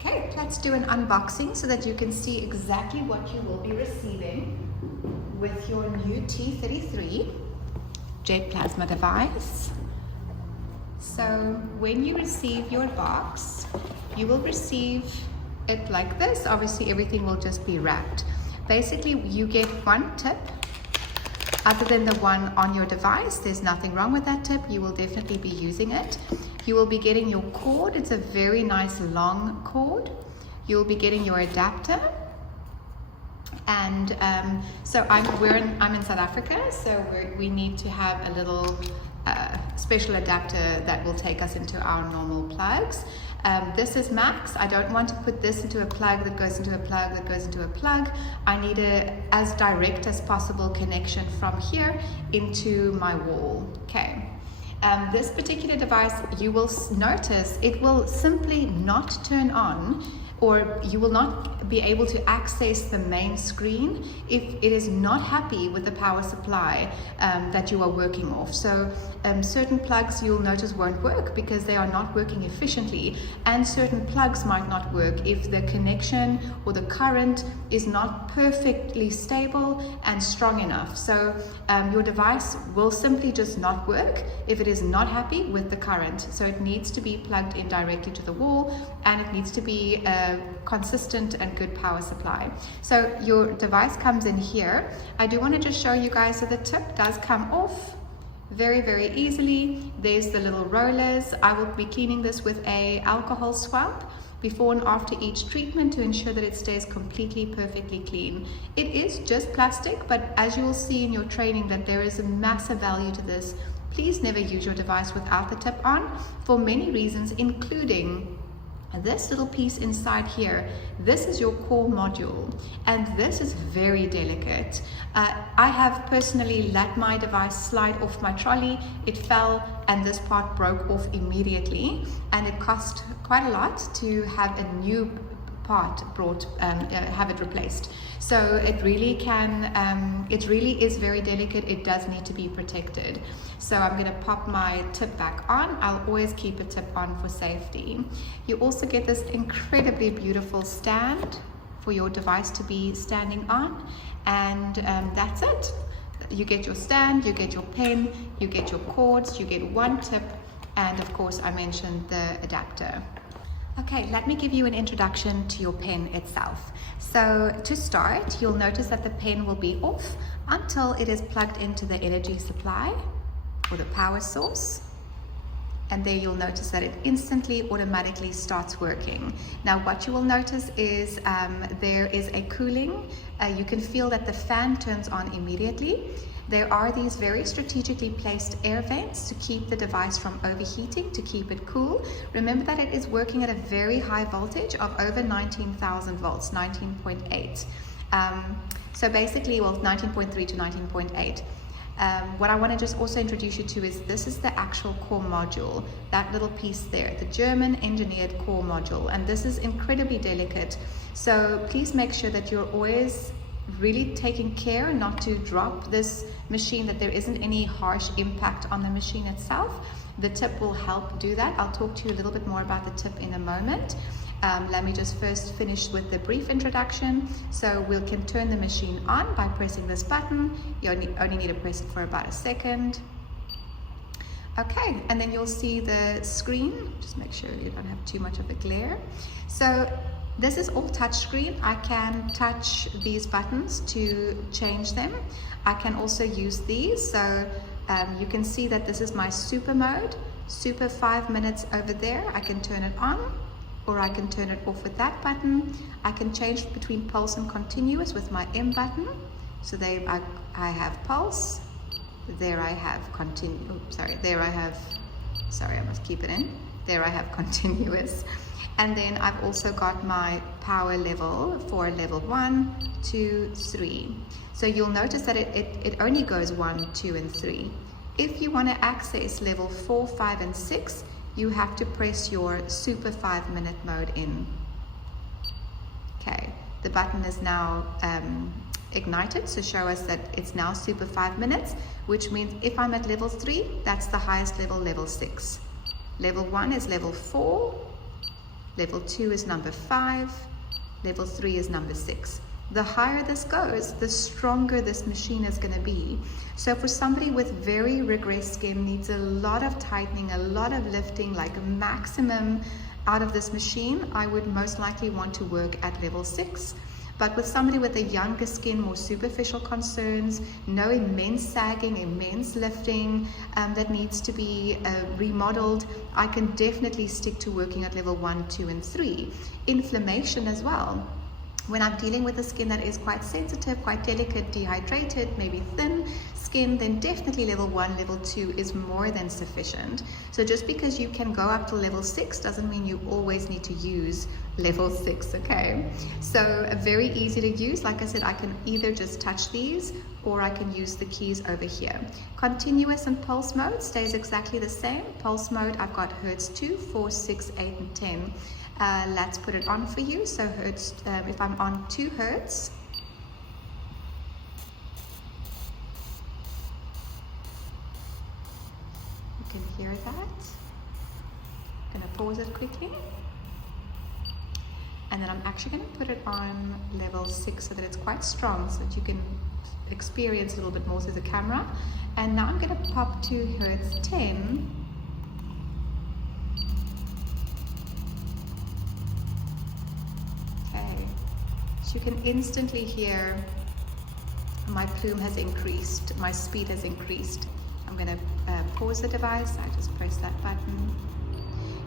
Okay, let's do an unboxing so that you can see exactly what you will be receiving with your new T33 jet plasma device. So when you receive your box, you will receive it like this. Obviously everything will just be wrapped. Basically you get one tip. Other than the one on your device, there's nothing wrong with that tip. You will definitely be using it. You will be getting your cord. It's a very nice long cord. You'll be getting your adapter. And so I'm in South Africa, so we need to have a little special adapter that will take us into our normal plugs. This is max. I don't want to put this into a plug that goes into a plug that goes into a plug. I need a as direct as possible connection from here into my wall. Okay. This particular device, you will notice it will simply not turn on, or you will not be able to access the main screen if it is not happy with the power supply that you are working off. So certain plugs you'll notice won't work because they are not working efficiently, and certain plugs might not work if the connection or the current is not perfectly stable and strong enough. So your device will simply just not work if it is not happy with the current. So it needs to be plugged in directly to the wall, and it needs to be consistent and good power supply. So your device comes in here. I do want to just show you guys that the tip does come off very, very easily. There's the little rollers. I will be cleaning this with a alcohol swab before and after each treatment to ensure that it stays completely perfectly clean. It is just plastic, but as you will see in your training that there is a massive value to this. Please never use your device without the tip on for many reasons, including this little piece inside here. This is your core module, and this is very delicate. I have personally let my device slide off my trolley. It fell and this part broke off immediately, and it cost quite a lot to have a new part brought, have it replaced. So it really it really is very delicate. It does need to be protected. So I'm going to pop my tip back on. I'll always keep a tip on for safety. You also get this incredibly beautiful stand for your device to be standing on, and that's it. You get your stand, you get your pen, you get your cords, you get one tip, and of course I mentioned the adapter. Okay, let me give you an introduction to your pen itself. So to start, you'll notice that the pen will be off until it is plugged into the energy supply or the power source. And there you'll notice that it instantly automatically starts working. Now what you will notice is there is a cooling. You can feel that the fan turns on immediately. There are these very strategically placed air vents to keep the device from overheating, to keep it cool. Remember that it is working at a very high voltage of over 19,000 volts, 19.8. So basically, well, 19.3 to 19.8. What I want to just also introduce you to is this is the actual core module, that little piece there, the German engineered core module, and this is incredibly delicate. So please make sure that you're always really taking care not to drop this machine, that there isn't any harsh impact on the machine itself. The tip will help do that. I'll talk to you a little bit more about the tip in a moment. Let me just first finish with the brief introduction. So we can turn the machine on by pressing this button. You only need to press it for about a second. Okay, and then you'll see the screen. Just make sure you don't have too much of a glare. So this is all touch screen. I can touch these buttons to change them. I can also use these. So you can see that this is my super mode. Super 5 minutes over there. I can turn it on, or I can turn it off with that button. I can change between pulse and continuous with my M button. So there I have pulse. There I have I must keep it in. There I have continuous. And then I've also got my power level for level 1, 2, 3. So you'll notice that it only goes 1, 2, and 3. If you want to access level 4, 5, and 6, you have to press your super 5-minute mode in. Okay, the button is now ignited to show us that it's now super 5 minutes, which means if I'm at level 3, that's the highest level, level 6. Level 1 is level 4. level 2 is number 5, level 3 is number 6. The higher this goes, the stronger this machine is going to be. So for somebody with very regressed skin, needs a lot of tightening, a lot of lifting, like a maximum out of this machine, I would most likely want to work at level 6. But with somebody with a younger skin, more superficial concerns, no immense sagging, immense lifting that needs to be remodeled, I can definitely stick to working at level 1, 2, and 3. Inflammation as well. When I'm dealing with a skin that is quite sensitive, quite delicate, dehydrated, maybe thin skin, then definitely level 1, level 2 is more than sufficient. So just because you can go up to level 6 doesn't mean you always need to use level 6, okay? So very easy to use. Like I said, I can either just touch these or I can use the keys over here. Continuous and pulse mode stays exactly the same. Pulse mode, I've got Hertz 2, 4, 6, 8, and 10. Let's put it on for you. So Hertz, if I'm on 2 Hertz, you can hear that. I'm going to pause it quickly. And then I'm actually going to put it on level 6 so that it's quite strong, so that you can experience a little bit more through the camera. And now I'm going to pop to Hertz 10. So you can instantly hear my plume has increased, my speed has increased. I'm going to pause the device. I just press that button.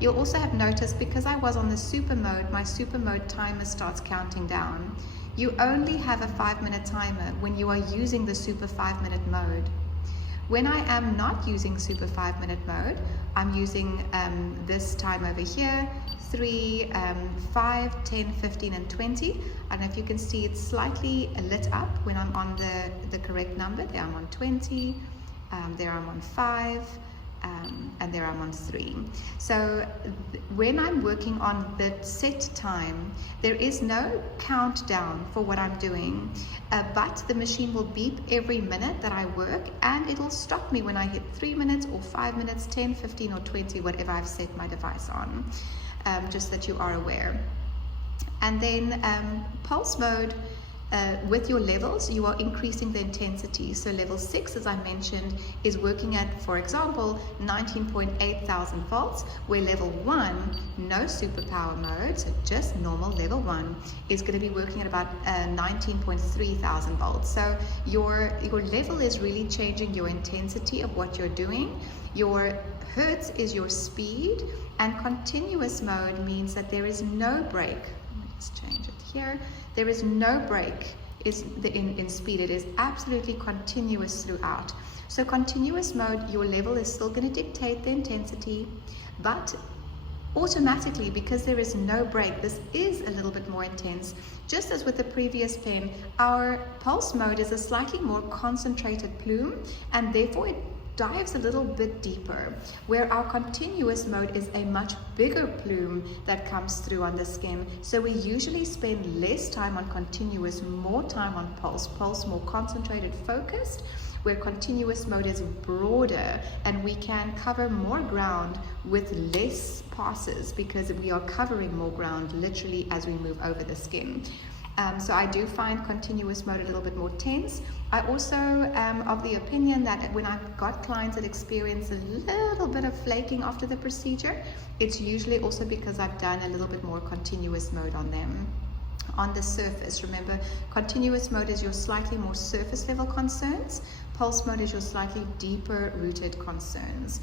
You'll also have noticed, because I was on the super mode, my super mode timer starts counting down. You only have a 5-minute timer when you are using the super 5-minute mode. When I am not using super 5-minute mode, I'm using this time over here, 3, 5, 10, 15, and 20. I don't know if you can see it's slightly lit up when I'm on the correct number. There I'm on 20, there I'm on 5, and there I'm on 3. So when I'm working on the set time, there is no countdown for what I'm doing, but the machine will beep every minute that I work, and it'll stop me when I hit 3 minutes or 5 minutes, 10, 15, or 20, whatever I've set my device on, just that you are aware. And then pulse mode, with your levels, you are increasing the intensity. So level 6, as I mentioned, is working at, for example, 19.8 thousand volts, where level 1, no superpower mode, so just normal level 1, is going to be working at about 19.3 thousand volts. So your level is really changing your intensity of what you're doing. Your hertz is your speed, and continuous mode means that there is no break. Let's change it here. There is no break in speed. It is absolutely continuous throughout. So continuous mode, your level is still going to dictate the intensity, but automatically, because there is no break, this is a little bit more intense. Just as with the previous pen, our pulse mode is a slightly more concentrated plume, and therefore it dives a little bit deeper, where our continuous mode is a much bigger plume that comes through on the skin. So we usually spend less time on continuous, more time on pulse more concentrated, focused, where continuous mode is broader and we can cover more ground with less passes, because we are covering more ground literally as we move over the skin. So I do find continuous mode a little bit more tense. I also am of the opinion that when I've got clients that experience a little bit of flaking after the procedure, it's usually also because I've done a little bit more continuous mode on them. On the surface, remember, continuous mode is your slightly more surface level concerns. Pulse mode is your slightly deeper rooted concerns.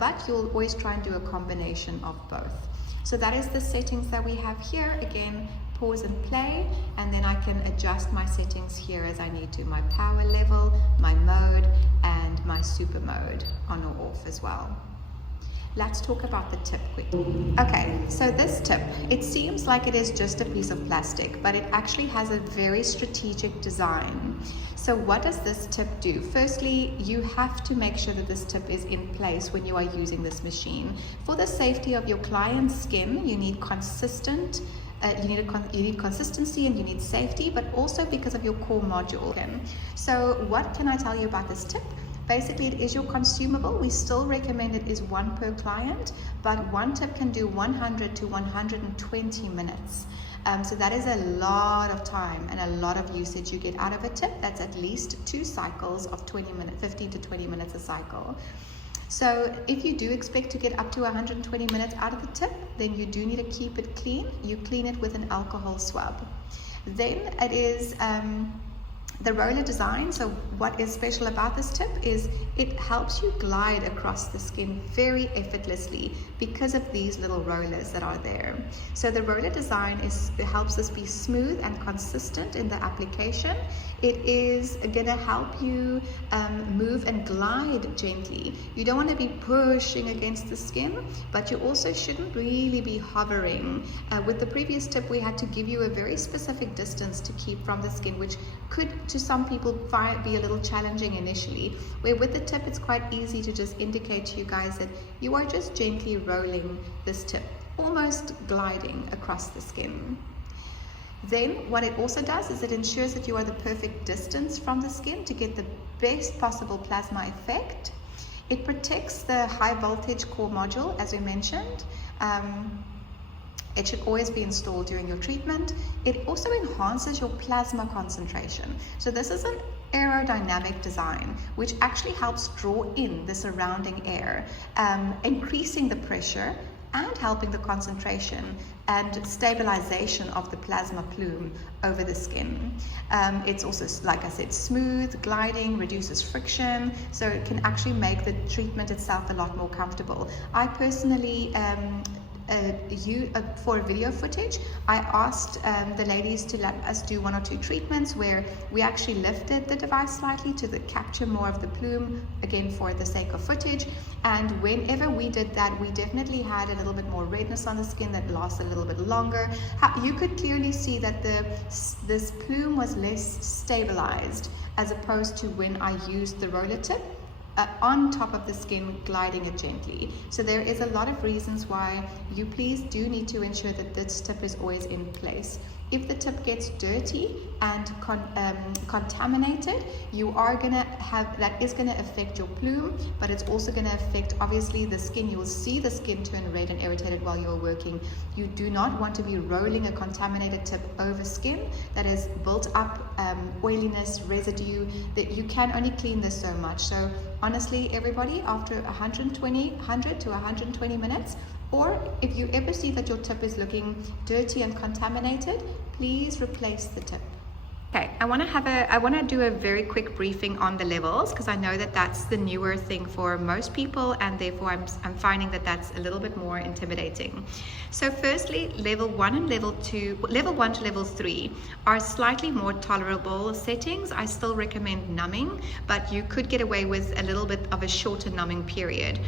But you'll always try and do a combination of both. So that is the settings that we have here. Again, pause and play, and then I can adjust my settings here as I need to. My power level, my mode, and my super mode on or off as well. Let's talk about the tip quickly. Okay, so this tip, it seems like it is just a piece of plastic, but it actually has a very strategic design. So what does this tip do? Firstly, you have to make sure that this tip is in place when you are using this machine. For the safety of your client's skin, you need consistent you need consistency and you need safety, but also because of your core module. So what can I tell you about this tip? Basically, it is your consumable. We still recommend it is 1 per client, but one tip can do 100 to 120 minutes. So that is a lot of time and a lot of usage you get out of a tip. That's at least 2 cycles of 15 to 20 minutes a cycle. So if you do expect to get up to 120 minutes out of the tip, then you do need to keep it clean. You clean it with an alcohol swab. Then it is the roller design. So what is special about this tip is it helps you glide across the skin very effortlessly because of these little rollers that are there. So the roller design helps us be smooth and consistent in the application. It is going to help you move and glide gently. You don't want to be pushing against the skin, but you also shouldn't really be hovering. With the previous tip, we had to give you a very specific distance to keep from the skin, which could, to some people, be a little challenging initially. Where with the tip, it's quite easy to just indicate to you guys that you are just gently rolling this tip, almost gliding across the skin. Then what it also does is it ensures that you are the perfect distance from the skin to get the best possible plasma effect. It protects the high voltage core module, as we mentioned. It should always be installed during your treatment. It also enhances your plasma concentration. So this is an aerodynamic design, which actually helps draw in the surrounding air, increasing the pressure and helping the concentration and stabilization of the plasma plume over the skin. It's also, like I said, smooth, gliding, reduces friction, so it can actually make the treatment itself a lot more comfortable. I personally, for video footage, I asked the ladies to let us do 1 or 2 treatments where we actually lifted the device slightly to capture more of the plume, again for the sake of footage. And whenever we did that, we definitely had a little bit more redness on the skin that lasted a little bit longer. You could clearly see that this plume was less stabilized as opposed to when I used the roller tip on top of the skin, gliding it gently. So there is a lot of reasons why you please do need to ensure that this tip is always in place. If the tip gets dirty and contaminated, you are gonna have, that is gonna affect your plume, but it's also gonna affect obviously the skin. You will see the skin turn red and irritated while you're working. You do not want to be rolling a contaminated tip over skin that has built up oiliness, residue, that you can only clean this so much. So honestly, everybody, after 100 to 120 minutes, or if you ever see that your tip is looking dirty and contaminated, please replace the tip. Okay, I want to do a very quick briefing on the levels, because I know that that's the newer thing for most people, and therefore I'm finding that that's a little bit more intimidating. So firstly, level 1 and level 1 to level 3 are slightly more tolerable settings. I still recommend numbing, but you could get away with a little bit of a shorter numbing period.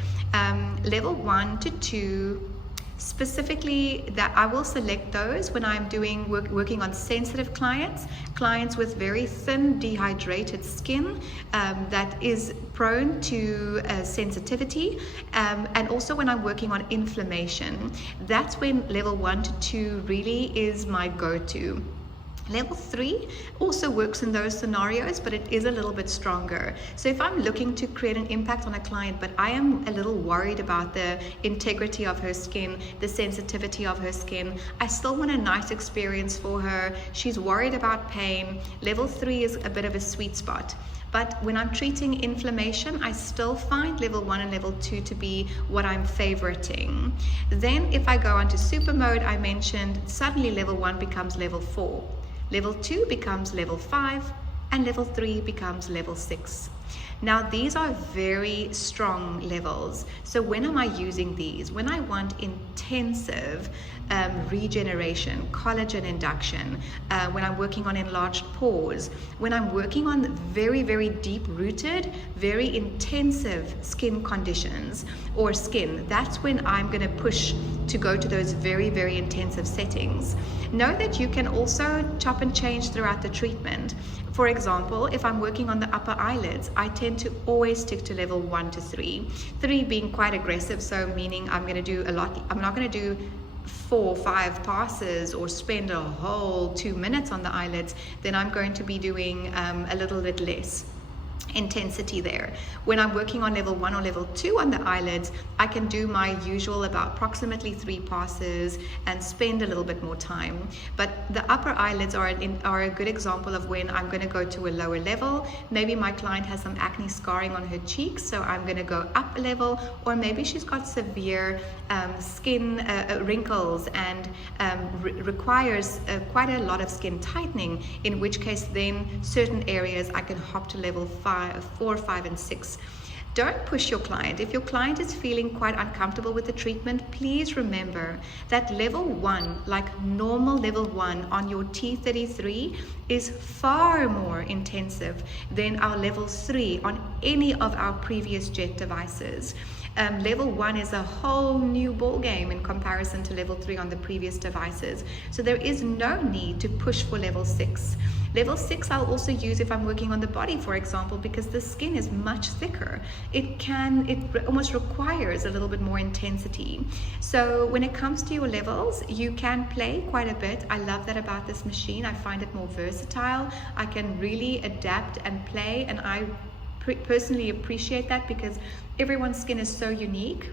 Level 1 to 2, specifically, that I will select those when I'm doing working on sensitive clients with very thin dehydrated skin that is prone to sensitivity, and also when I'm working on inflammation. That's when level 1 to 2 really is my go-to. Level 3 also works in those scenarios, but it is a little bit stronger. So if I'm looking to create an impact on a client, but I am a little worried about the integrity of her skin, the sensitivity of her skin, I still want a nice experience for her, she's worried about pain, level 3 is a bit of a sweet spot. But when I'm treating inflammation, I still find level 1 and level 2 to be what I'm favoriting. Then if I go onto super mode, I mentioned, suddenly level 1 becomes level 4. Level 2 becomes level 5, and level 3 becomes level 6. Now these are very strong levels. So when am I using these? When I want intensive regeneration, collagen induction, when I'm working on enlarged pores, when I'm working on very, very deep-rooted, very intensive skin conditions or skin, that's when I'm going to push to go to those very, very intensive settings. Know that you can also chop and change throughout the treatment. For example, if I'm working on the upper eyelids, I tend to always stick to level 1 to 3. 3 being quite aggressive, so meaning I'm going to do a lot. I'm not going to do 4 or 5 passes or spend a whole 2 minutes on the eyelids. Then I'm going to be doing a little bit less. intensity there. When I'm working on level 1 or level 2 on the eyelids, I can do my usual about approximately 3 passes and spend a little bit more time. But the upper eyelids are a good example of when I'm going to go to a lower level. Maybe my client has some acne scarring on her cheeks, so I'm going to go up a level, or maybe she's got severe skin wrinkles and requires quite a lot of skin tightening, in which case then certain areas I can hop to level 4, 5, and 6. Don't push your client. If your client is feeling quite uncomfortable with the treatment, please remember that level 1, like normal level 1 on your T33, is far more intensive than our level 3 on any of our previous jet devices. Level 1 is a whole new ball game in comparison to level 3 on the previous devices. So there is no need to push for level 6. Level 6 I'll also use if I'm working on the body, for example, because the skin is much thicker. It almost requires a little bit more intensity. So when it comes to your levels, you can play quite a bit. I love that about this machine. I find it more versatile. I can really adapt and play, and I personally appreciate that because everyone's skin is so unique.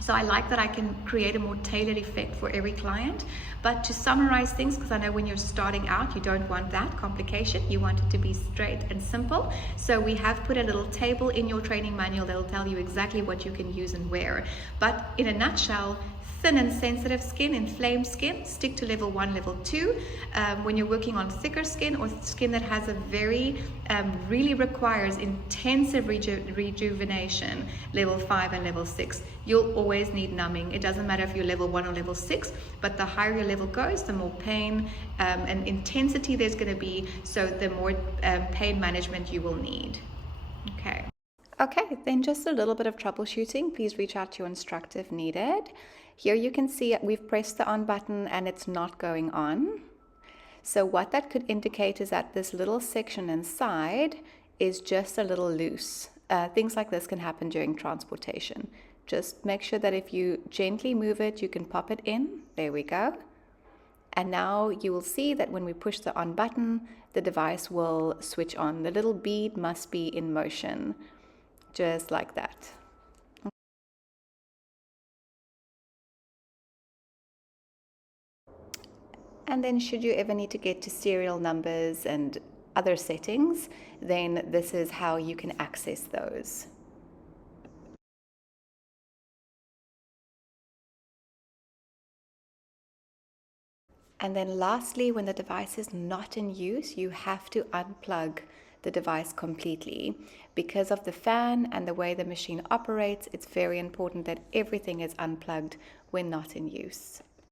So I like that I can create a more tailored effect for every client. But to summarize things, because I know when you're starting out, you don't want that complication. You want it to be straight and simple. So we have put a little table in your training manual that'll tell you exactly what you can use and where. But in a nutshell, thin and sensitive skin, inflamed skin, stick to level 1, level 2. When you're working on thicker skin or skin that has a very, really requires intensive rejuvenation, level 5 and level 6, you'll always need numbing. It doesn't matter if you're level 1 or level 6, but the higher your level goes, the more pain and intensity there's going to be, so the more pain management you will need. Okay, then just a little bit of troubleshooting. Please reach out to your instructor if needed. Here you can see we've pressed the on button and it's not going on. So what that could indicate is that this little section inside is just a little loose. Things like this can happen during transportation. Just make sure that if you gently move it, you can pop it in. There we go. And now you will see that when we push the on button, the device will switch on. The little bead must be in motion, just like that. And then should you ever need to get to serial numbers and other settings, then this is how you can access those. And then lastly, when the device is not in use, you have to unplug the device completely. Because of the fan and the way the machine operates, it's very important that everything is unplugged when not in use.